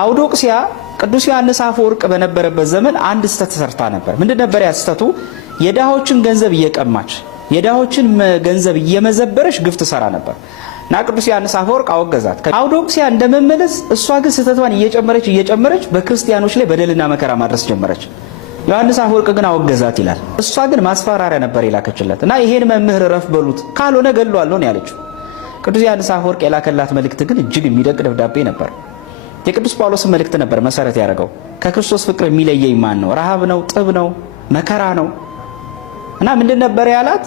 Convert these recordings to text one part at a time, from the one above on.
አውዶቅሲያ ቅዱስ ዮሐንስ አፈወርቅ በነበረበት ዘመን አንድ ስተት ሰርታ ነበር። ምንድን ነበር ያ ስተቱ? የዳሆችን ገንዘብ እየቀማች የዳሆችን ገንዘብ እየመዘበረች ግፍ ትሰራ ነበር እና ቅዱስ ዮሐንስ አፈወርቅ አወገዛት። አውዶቅሲያ እንደመመለስ እሷ ግን ስተቷን እየጨመረች በክርስቲያኖች ላይ በደልና መከራ ማድረስ ጀመረች። ዮሐንስ አፈወርቅ ግን አወገዛት ይላል። እሷ ግን ማስፈራሪያ ነበር የላከችለት እና ይሄን መምህር ረፍ በሉት ካልሆነ ገድሏለሁ ነው ያለችው። ቅዱስ ዮሐንስ አፈወርቅ የላከላት መልእክት ግን እጅግ የሚደቅ ደብዳቤ ነበር። የቅዱስ ጳውሎስን መልእክት ነበር መሰረት ያደረገው። ከክርስቶስ ፍቅር የሚለየኝ ማን ነው? ረሃብ ነው? ጥብ ነው? መከራ ነው? እና ምንድን ነበር ያላት?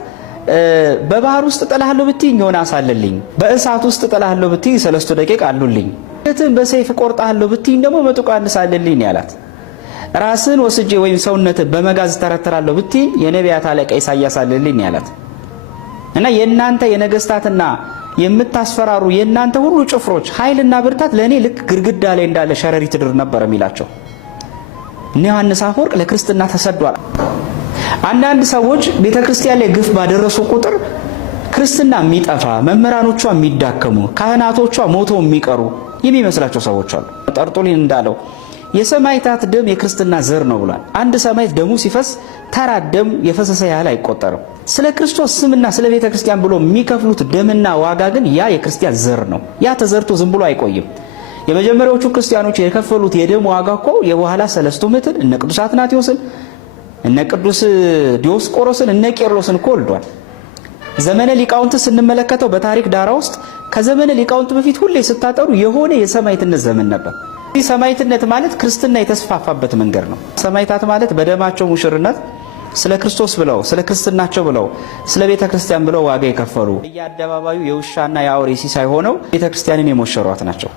በባህር ውስጥ ጥላለሁ ብትይኝ ዮናስ አለልኝ፣ በእሳት ውስጥ ጥላለሁ ብትይኝ 3 ደቂቅ አሉልኝ፣ እትን በሰይፍ ቆርጣለሁ ብትይኝ ደግሞ መጥቆ ዮሐንስ አለልኝ ያላት። ራስን ወስጄ ወይም ሰውነትን በመጋዝ ተረተራለሁ ብትይኝ የነቢያት አለቃ ኢሳይያስ አለልኝ ያላት። እና የእናንተ የነገስታትና የምታስፈራሩ የእናንተ ሁሉ ጭፍሮች ኃይልና ብርታት ለእኔ ልክ ግድግዳ ላይ እንዳለ ሸረሪት ድር ነበር የሚላቸው። እነ ዮሐንስ አፈወርቅ ለክርስትና ተሰዷል። አንዳንድ ሰዎች ቤተክርስቲያን ላይ ግፍ ባደረሱ ቁጥር ክርስትና የሚጠፋ መምህራኖቿ የሚዳከሙ ካህናቶቿ ሞተው የሚቀሩ የሚመስላቸው ሰዎች አሉ። ጠርጡሊን እንዳለው የሰማዕታት ደም የክርስትና ዘር ነው ብሏል። አንድ ሰማዕት ደሙ ሲፈስ ተራ ደም የፈሰሰ ያህል አይቆጠርም። ስለ ክርስቶስ ስምና ስለ ቤተ ክርስቲያን ብሎ የሚከፍሉት ደምና ዋጋ ግን ያ የክርስቲያን ዘር ነው። ያ ተዘርቶ ዝም ብሎ አይቆይም። የመጀመሪያዎቹ ክርስቲያኖች የከፈሉት የደም ዋጋ እኮ የበኋላ ሰለስቱ ምዕትን እነ ቅዱስ አትናቴዎስን እነ ቅዱስ ዲዮስቆሮስን እነ ቄርሎስን እኮ ወልዷል። ዘመነ ሊቃውንት ስንመለከተው በታሪክ ዳራ ውስጥ ከዘመነ ሊቃውንት በፊት ሁሌ ስታጠሩ የሆነ የሰማዕትነት ዘመን ነበር። ይህ ሰማዕትነት ማለት ክርስትና የተስፋፋበት መንገድ ነው። ሰማዕታት ማለት በደማቸው ሙሽርነት ስለ ክርስቶስ ብለው ስለ ክርስትናቸው ብለው ስለ ቤተ ክርስቲያን ብለው ዋጋ የከፈሉ የአደባባዩ የውሻና የአውሬ ሲሳይ ሆነው ቤተ ክርስቲያንን የሞሸሯት ናቸው።